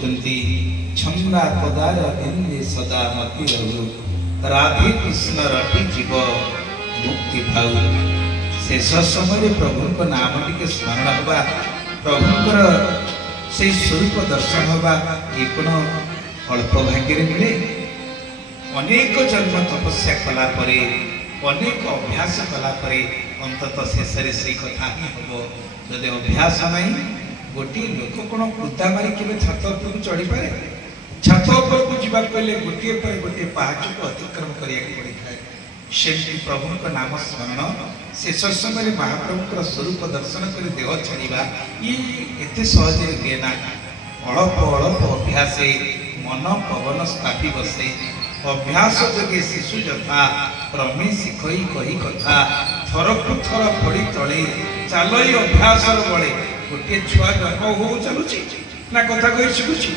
कहते छंदा पदार इन्द्रे सदा मति रहु राधे कृष्ण रटी जीव मुक्ति पाऊ शेष समय प्रभु को नाम टिके स्मरण हवा प्रभुंकर से स्वरूप दर्शन हवा ये कौन अल्प भाग्य मिले अनेक जन्म तपस्या कला परे अनेक अभ्यास कला परे अंततः शेष से कथा ही हम जदि अभ्यास नहीं गोटे लोक कौन कुदा मारी के छत उपरକୁ चढ़ी पारे छत उपरକୁ जीवा पहले गोटे पर गोटे पहाड़ को अतिक्रम करिया पड़ी थाए सेमती प्रभु नाम स्मरण शेष समय महाप्रभुर स्वरूप दर्शन कर देह छाड़ा ये एते सहज हुए ना अल्प अल्प अभ्यास मन पवन स्थापी बसे अभ्यास जोगे शिशु जथा रमी शिखई कही कथा थरकु थर पड़ी तले चल अभ्यास बड़े गोटे छुआ जन्म हो चलुची ना कथा कही शिखुची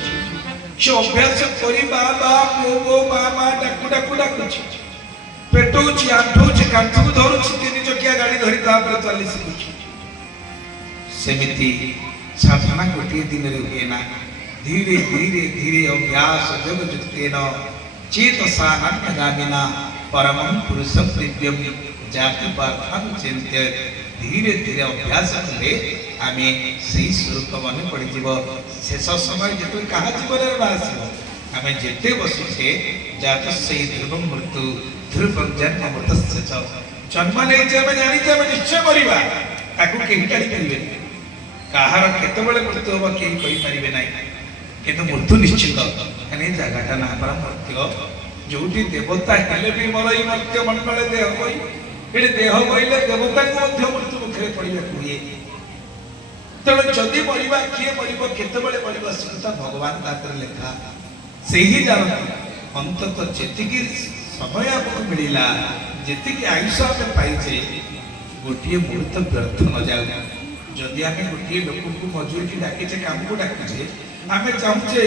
से अभ्यास करी बाबा मो मामा डाकू डाकू डाकुची पेटौची आंठौची कांठକୁ धरुची तीन चकिया गाड़ी धरी तापर चली शिखुची सेमिति साधना गोटे दिन रे हुए ना धीरे धीरे धीरे अभ्यास जग जुक्तेन चेतसा नाट्यगामिना परमं पुरुषं दिव्यं जाति पार्थान चिंत्य धीरे धीरे अभ्यास कले आमे सही स्वरूप मन पड़ी जीव शेष समय जेतो कहा जीवन रे आसीब आमे जेते बसुछे जात सही ध्रुव मृत्यु ध्रुव जन्म मृतस्य च जन्म नै जे आमे जानि जे आमे निश्चय मरिबा ताकू केहि टाली परिबे काहार केतबेले मृत्यु होबा केहि कहि परिबे नै किंतु मृत्यु निश्चित एने जगटा ना पर मृत्यु जोटी देवता हेले भी मरई मृत्यु मंडले देह कोई एडे देह कोइले देवता को मध्य मृत्यु मुखरे पड़िबे हुए तेणु जदि मरिबा किए मरिबो केतबेले मरिबो सेटा भगवान ताकर लेखा सेही जानत अंतत जेतिकी समय आपको मिलिला जेतिकी आयुष आमे पाइछे गोटिए मुहूर्त व्यर्थ न जाऊ जदि आमे गोटिए लोक को मजूरी की डाकिछे काम को डाकिछे आमे चाहूचे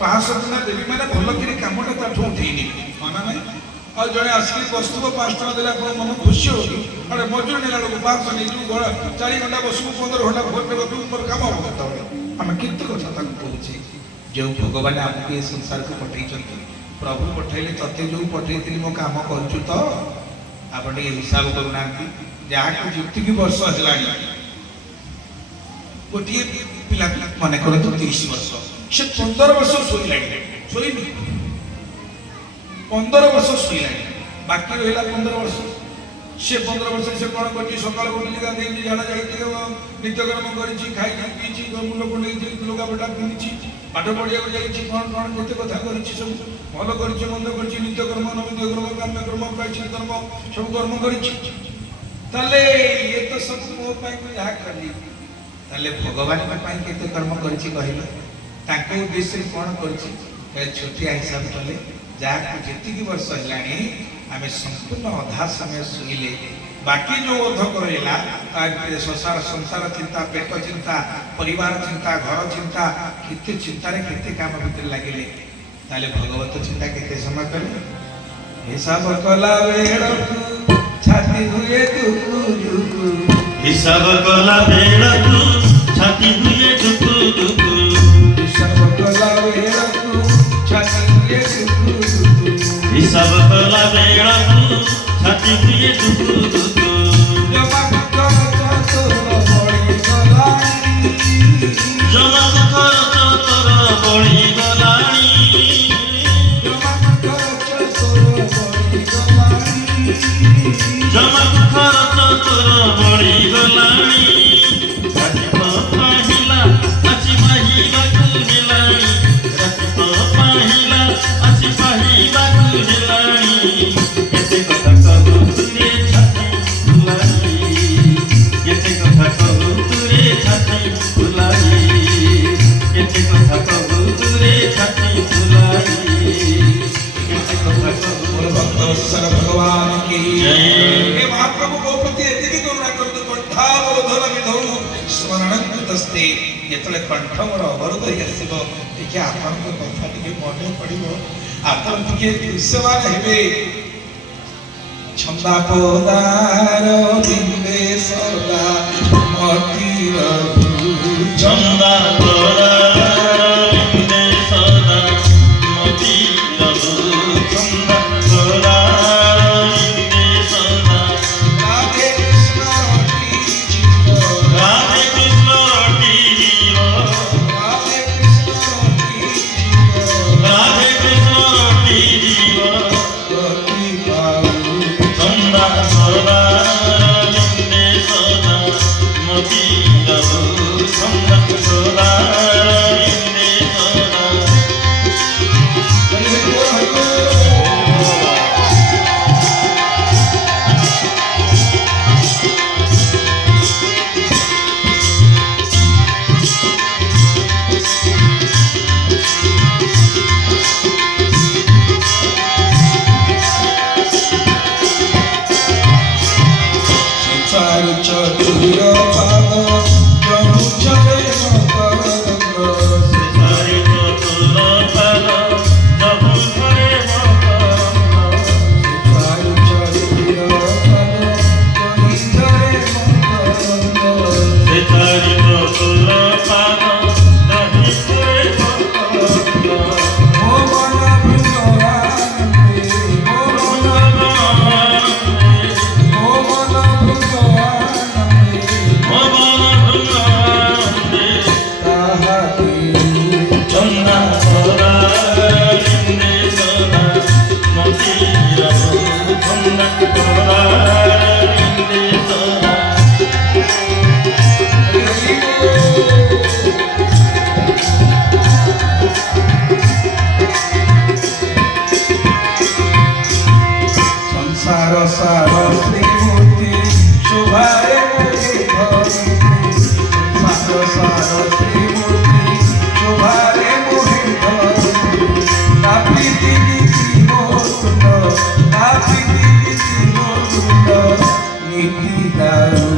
500 टका देवी माने भलो किरी कामटा ताठू उठेइनी माना नै और जने आसकी वस्तु को 5 टका देला को मन खुशी होगी अरे मजूरी नेला लोक 500 नै जु 4 घंटा बसु 15 घंटा भोर पे तू पर काम हो तबले हम कित्त कथा तक कहूची जो भगवान आपके ये संसार को पठै चंती प्रभु पठैले तते जो पठैतिली मो काम करछु तो आपण ये हिसाब करूनांती जहा को युक्ति की वर्ष हलानी गोटिए पिला माने करतो 30 वर्ष से 15 वर्ष सोइलानी सोइनी 15 वर्ष सोइलानी बाकी रहला 15 वर्ष से 15 वर्ष से कोन करची सकाळ उठली गाधी जाना जाईती नित्य कर्म करिची खाई पीची मूल को नै लोगा बेटा पिनिची पाठ पढ़िया को जाईची कोन कोन केते कथा करिची सब भलो करिची मंद करिची नित्य कर्म नमित्य कर्म काम्य कर्म प्रायश्चित कर्म सब कर्म करिची तले ये तो सब मो पाई को या करली तले भगवान पाई केते कर्म करिची कहिलो ताको उद्देश्य कोन करिची ए छोटिया हिसाब चले जा जेति की वर्ष हलानी आमे संपूर्ण अधा समय सुइले बाकी जो अध करैला ताके संसार चिंता पेट चिंता परिवार चिंता घर चिंता किते चिंता रे किते काम भीतर लागिले ताले भगवत चिंता केते समय करे हिसाब कला वेळ छाती हुए दुकु दुकु हिसाब कला वेळ छाती हुए दुकु दुकु हिसाब कला वेळ छाती हुए दुकु दुकु हिसाब कला वेळ छाती हुए दुकु दुकु जमा खर्च तोर बड़ी गलानी जमा खर्च तोर बड़ी गलानी जमा खर्च तोर बड़ी गलानी जमा खर्च तोर बड़ी गलानी राति पाहिला आछि पाहिबा कुहिलानी राति पाहिला आछि पाहिबा कुहिलानी केते कथा कहू तुरे छाती फुलानी केते कथा कहू तुरे छाती फुलानी केते कथा कहू तुरे छाती फुलानी केते कथा कहू भक्तवत्सल भगवान की जय हे महाप्रभु गोपति एतिकी करुणा करतो कंठावरोधन विधौ स्मरणं कृतस्ते जेतले कंठवर अवरोध आसीबो देखि आपन को कथा टिके मने पड़िबो आपन टिके दृश्यमान हेबे छंदा पोदार बिंदे सदा मतिर चंदा तोरा बिंदे সংসার সার শ্রীমূর্তি শোভায় মোহে ধরিতে সংসার সার শ্রীমূর্তি শোভায় মোহে ধরিতে কাপিতি নীতি মধুর কাপিতি নীতি মধুর নীতি দারু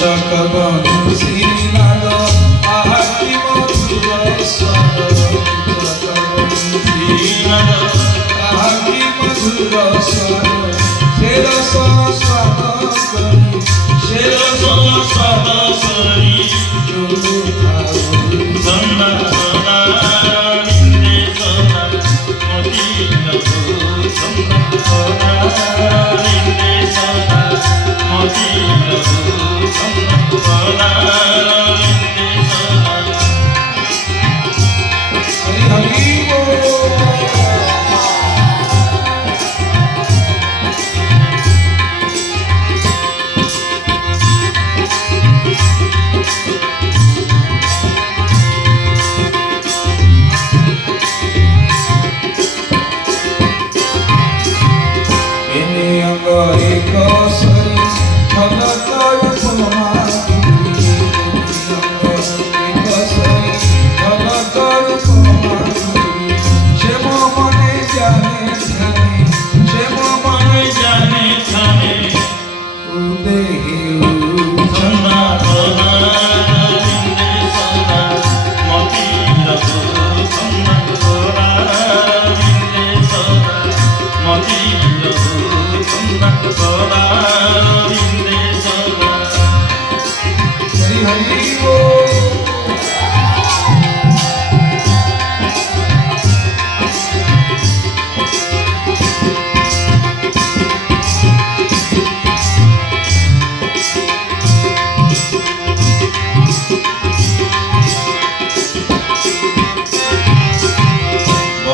চকবন শ্রীনাদ আহাকি মধুর স্বর চকবন শ্রীনাদ আহাকি মধুর স্বর শেরস স্বাদ করি শেরস স্বাদ করি চলু খাও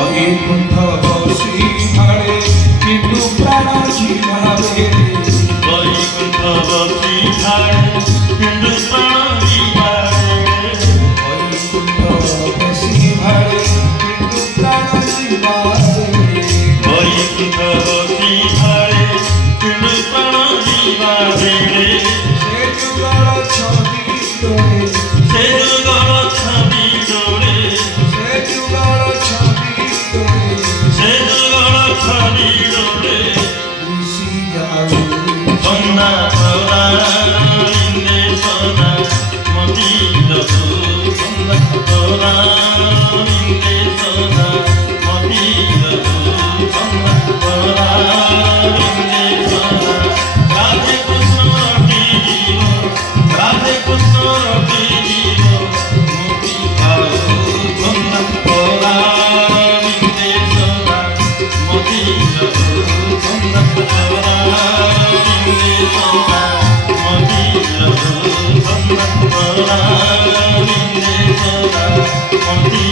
বৈকুণ্ঠ বসি ভাড়ে কিন্তু প্রাণ জীবাবে বৈকুণ্ঠ বসি ভাড়ে কিন্তু প্রাণ জীবাবে বৈকুণ্ঠ বসি ভাড়ে কিন্তু প্রাণ জীবাবে বৈকুণ্ঠ বসি ভাড়ে কিন্তু প্রাণ জীবাবে সে যুগল ছবি দোড়ে সে যুগল ছবি দোড়ে সে যুগল ছবি দোড়ে সে যুগল ছবি দোড়ে ঋষি যাও সন্ধ্যা পরা ইন্দে সোনা মতি রঘু সন্ধ্যা পরা ইন্দে সোনা মতি রঘু সন্ধ্যা পরা ইন্দে সোনা রাধে কৃষ্ণ রটি জীব রাধে কৃষ্ণ রটি জীব মুক্তি পাও সন্ধ্যা পরা ইন্দে সোনা মতি রঘু সন্ধ্যা পরা ইন্দে সোনা মতি রঘু সন্ধ্যা পরা ইন্দে সোনা মতি